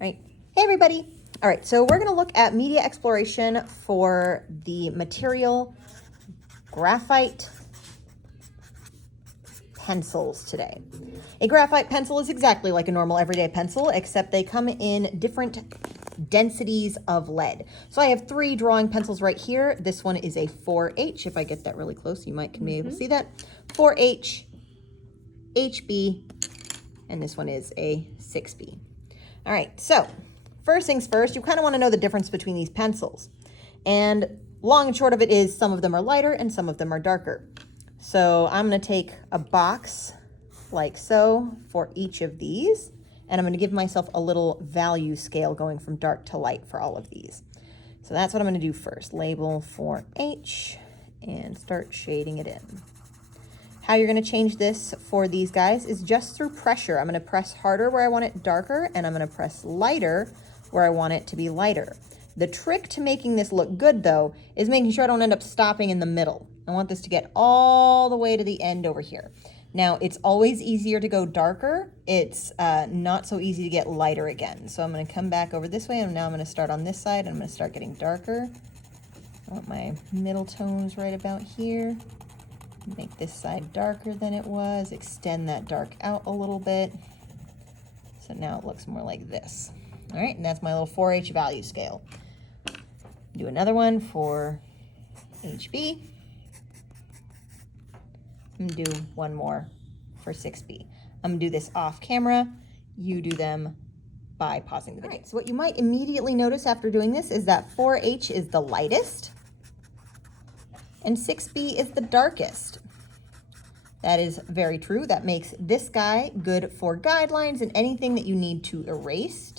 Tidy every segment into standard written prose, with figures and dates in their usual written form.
right. Hey everybody. All right, so we're gonna look at media exploration for the material graphite pencils today. A graphite pencil is exactly like a normal everyday pencil, except they come in different densities of lead. So I have 3 drawing pencils right here. This one is a 4H. If I get that really close, you might be able to see that. 4H, HB, and this one is a 6B. All right, so first things first, you kind of want to know the difference between these pencils. And long and short of it is some of them are lighter and some of them are darker. So I'm going to take a box like so for each of these, and I'm going to give myself a little value scale going from dark to light for all of these. So that's what I'm going to do first. Label 4H and start shading it in. How you're going to change this for these guys is just through pressure. I'm going to press harder where I want it darker, and I'm going to press lighter where I want it to be lighter. The trick to making this look good, though, is making sure I don't end up stopping in the middle. I want this to get all the way to the end over here. Now, it's always easier to go darker. It's not so easy to get lighter again. So I'm going to come back over this way, and now I'm going to start on this side, and I'm going to start getting darker. I want my middle tones right about here. Make this side darker than it was, extend that dark out a little bit. So now it looks more like this. All right, and that's my little 4H value scale. Do another one for HB. I'm gonna do one more for 6B. I'm gonna do this off camera. You do them by pausing the video. All right, so what you might immediately notice after doing this is that 4H is the lightest and 6B is the darkest. That is very true. That makes this guy good for guidelines and anything that you need to erase.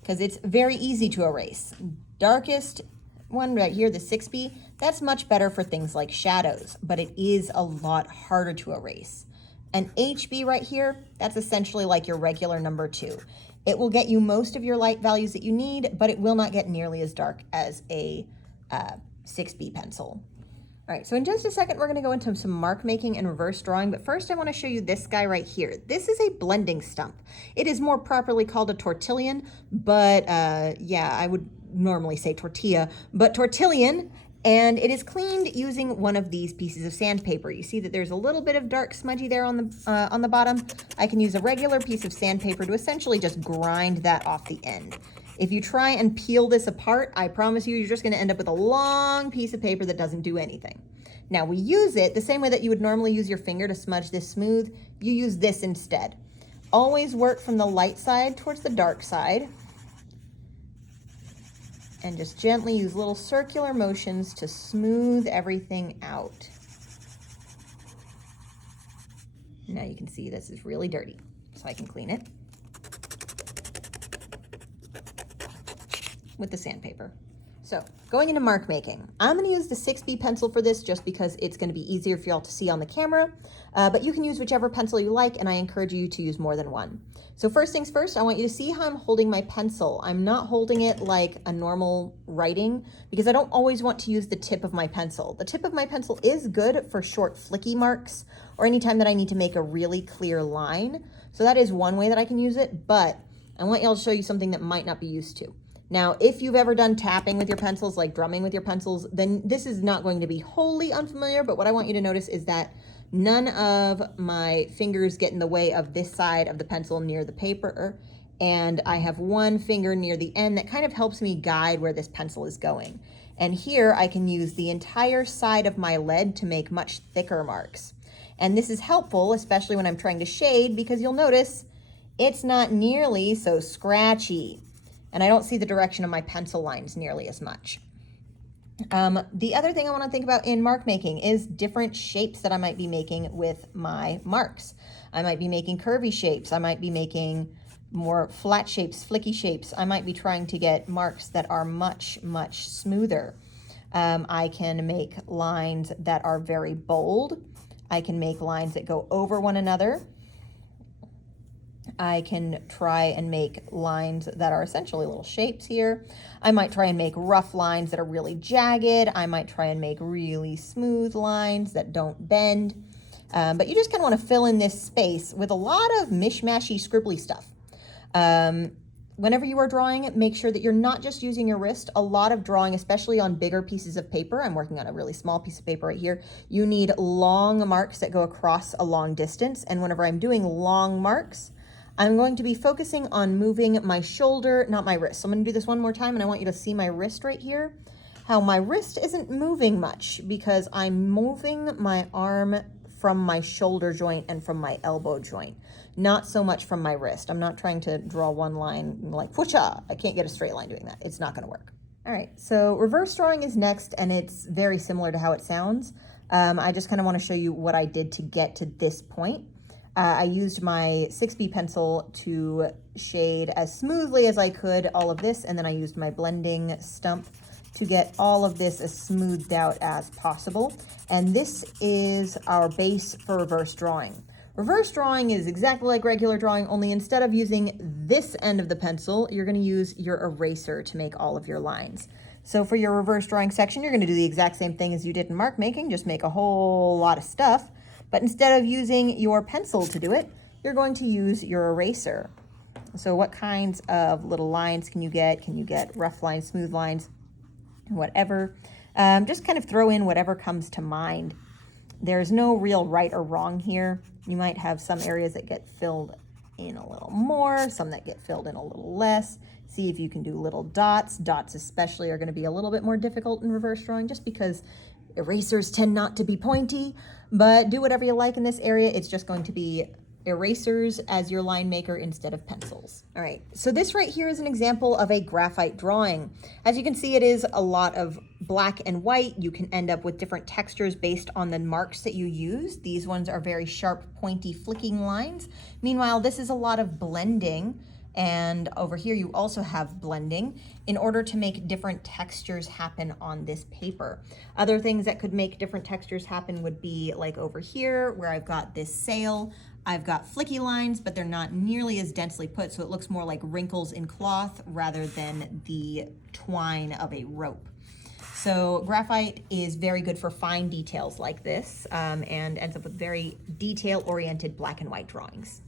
Because it's very easy to erase. Darkest one right here, the 6B, that's much better for things like shadows, but it is a lot harder to erase. An HB right here, that's essentially like your regular number 2. It will get you most of your light values that you need, but it will not get nearly as dark as a 6B pencil. All right, so in just a second, we're gonna go into some mark making and reverse drawing, but first I wanna show you this guy right here. This is a blending stump. It is more properly called a tortillon, but yeah, I would normally say tortilla, but tortillon, and it is cleaned using one of these pieces of sandpaper. You see that there's a little bit of dark smudgy there on the bottom. I can use a regular piece of sandpaper to essentially just grind that off the end. If you try and peel this apart, I promise you, you're just gonna end up with a long piece of paper that doesn't do anything. Now we use it the same way that you would normally use your finger to smudge this smooth, you use this instead. Always work from the light side towards the dark side, and just gently use little circular motions to smooth everything out. Now you can see this is really dirty, so I can clean it with the sandpaper. So going into mark making, I'm gonna use the 6B pencil for this just because it's gonna be easier for y'all to see on the camera, but you can use whichever pencil you like, and I encourage you to use more than one. So first things first, I want you to see how I'm holding my pencil. I'm not holding it like a normal writing because I don't always want to use the tip of my pencil. The tip of my pencil is good for short flicky marks or anytime that I need to make a really clear line. So that is one way that I can use it, but I want y'all to show you something that might not be used to. Now, if you've ever done tapping with your pencils, like drumming with your pencils, then this is not going to be wholly unfamiliar, but what I want you to notice is that none of my fingers get in the way of this side of the pencil near the paper, and I have one finger near the end that kind of helps me guide where this pencil is going. And here I can use the entire side of my lead to make much thicker marks. And this is helpful, especially when I'm trying to shade, because you'll notice it's not nearly so scratchy. And I don't see the direction of my pencil lines nearly as much. The other thing I want to think about in mark making is different shapes that I might be making with my marks. I might be making curvy shapes. I might be making more flat shapes, flicky shapes. I might be trying to get marks that are much, much smoother. I can make lines that are very bold. I can make lines that go over one another. I can try and make lines that are essentially little shapes here. I might try and make rough lines that are really jagged. I might try and make really smooth lines that don't bend. But you just kind of want to fill in this space with a lot of mishmashy, scribbly stuff. Whenever you are drawing, make sure that you're not just using your wrist. A lot of drawing, especially on bigger pieces of paper, I'm working on a really small piece of paper right here, you need long marks that go across a long distance. And whenever I'm doing long marks, I'm going to be focusing on moving my shoulder, not my wrist. So I'm going to do this one more time, and I want you to see my wrist right here. How my wrist isn't moving much because I'm moving my arm from my shoulder joint and from my elbow joint, not so much from my wrist. I'm not trying to draw one line like whoocha. I can't get a straight line doing that. It's not going to work. All right, so reverse drawing is next, and it's very similar to how it sounds. I just kind of want to show you what I did to get to this point. I used my 6B pencil to shade as smoothly as I could all of this, and then I used my blending stump to get all of this as smoothed out as possible. And this is our base for reverse drawing. Reverse drawing is exactly like regular drawing, only instead of using this end of the pencil, you're going to use your eraser to make all of your lines. So for your reverse drawing section, you're going to do the exact same thing as you did in mark making, just make a whole lot of stuff. But instead of using your pencil to do it, you're going to use your eraser. So what kinds of little lines can you get? Can you get rough lines, smooth lines, whatever? Just kind of throw in whatever comes to mind. There's no real right or wrong here. You might have some areas that get filled in a little more, some that get filled in a little less. See if you can do little dots. Dots especially are going to be a little bit more difficult in reverse drawing just because erasers tend not to be pointy, but do whatever you like in this area. It's just going to be erasers as your line maker instead of pencils. All right, so this right here is an example of a graphite drawing. As you can see, it is a lot of black and white. You can end up with different textures based on the marks that you use. These ones are very sharp, pointy, flicking lines. Meanwhile, this is a lot of blending. And over here, you also have blending in order to make different textures happen on this paper. Other things that could make different textures happen would be like over here, where I've got this sail. I've got flicky lines, but they're not nearly as densely put, so it looks more like wrinkles in cloth rather than the twine of a rope. So graphite is very good for fine details like this, and ends up with very detail-oriented black and white drawings.